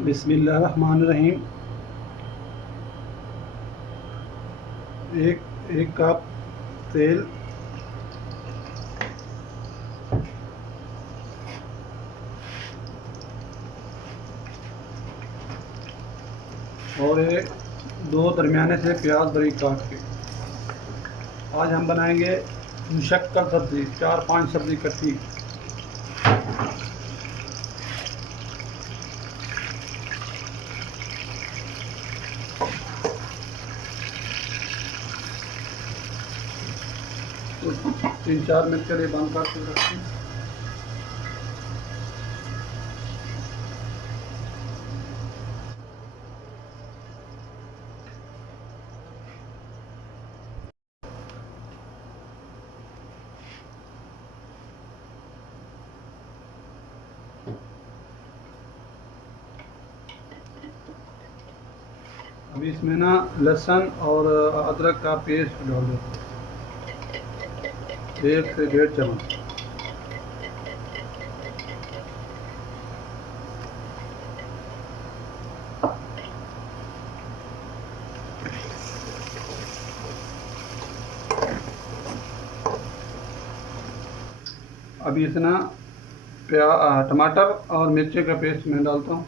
बिस्मिल्लाहिर्रहमानिर्रहीम। एक एक कप तेल, और एक दो दरमियाने से प्याज बारीक काट के। आज हम बनाएंगे मुशक्कल सब्ज़ी, 4-5 सब्ज़ी इकट्ठी। तो 3-4 मिनट के लिए बंद करके रखते हैं। अभी इसमें ना लहसुन और अदरक का पेस्ट डाल देते हैं, 1 से 1.5 चम्मच। अभी इसना टमाटर और मिर्ची का पेस्ट मैं डालता हूँ।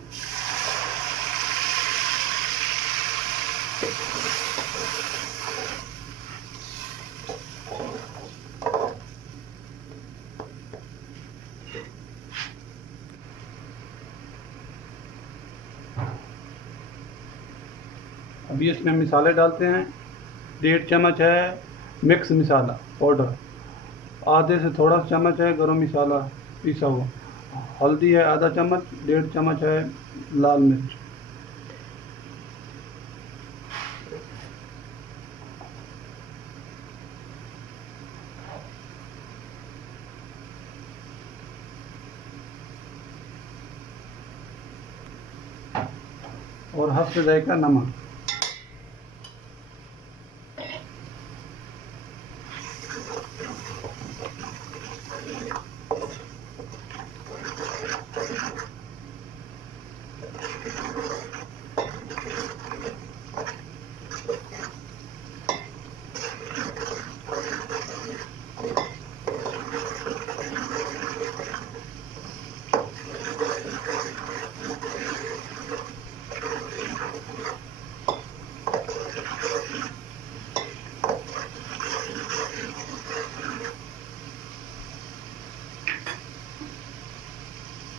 अभी इसमें मसाले डालते हैं। 1.5 चम्मच है मिक्स मसाला पाउडर, आधे से थोड़ा सा चम्मच है गरम मसाला पिसा हुआ, हल्दी है आधा चम्मच, 1.5 चम्मच है लाल मिर्च। और हफ्ते जायका नमक।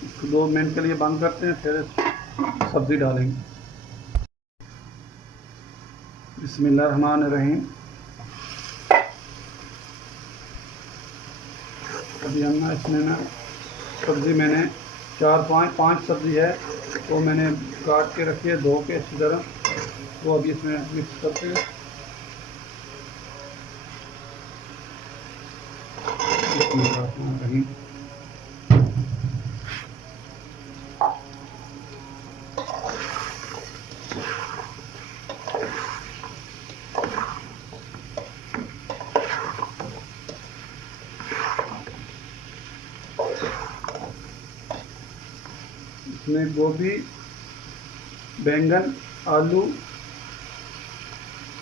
इसको 2 मिनट के लिए बंद करते हैं, फिर सब्ज़ी डालेंगे। बिस्मिल्लाहिर्रहमानिर्रहीम। अभी हम ना इसमें ना सब्ज़ी मैंने 4-5 सब्ज़ी है, तो मैंने काट के रखी है, धो के अच्छी तरह। तो अभी इसमें मिक्स करते हैं। बिस्मिल्लाहिर्रहमानिर्रहीम। इसमें गोभी, बैंगन, आलू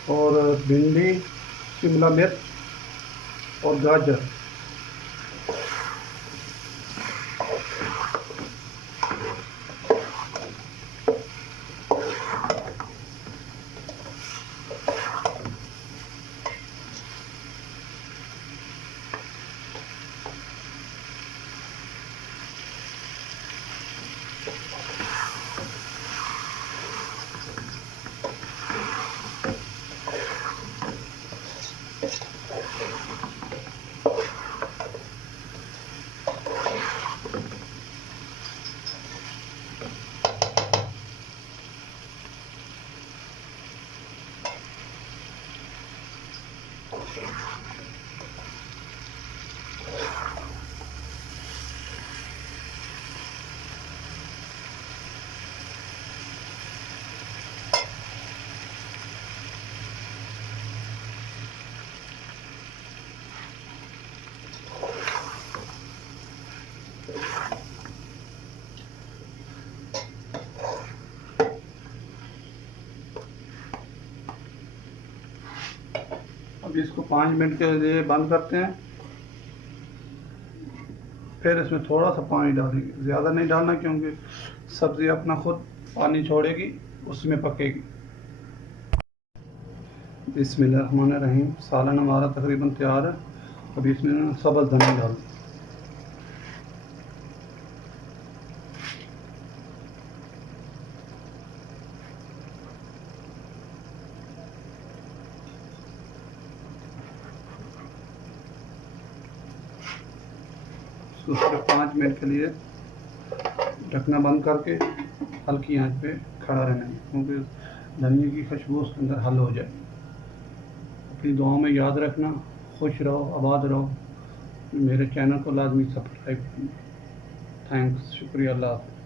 और भिंडी, शिमला मिर्च और गाजर। 5 मिनट के लिए बंद करते हैं। फिर इसमें थोड़ा सा पानी डालेंगे, ज़्यादा नहीं डालना क्योंकि सब्ज़ी अपना खुद पानी छोड़ेगी, उसमें पकेगी। बिस्मिल्लाहिर्रहमानिर्रहीम। सालन हमारा तकरीबन तैयार है। अभी इसमें सब्ज़ धनिया डाल दें। उसको 5 मिनट के लिए ढकना बंद करके हल्की आंच पे खड़ा रहना है, क्योंकि धनिया की खुशबू उसके अंदर हल हो जाए। अपनी दुआओं में याद रखना। खुश रहो, आबाद रहो। मेरे चैनल को लाजमी सब्सक्राइब करना। थैंक्स, शुक्रिया, अल्लाह हाफ़िज़।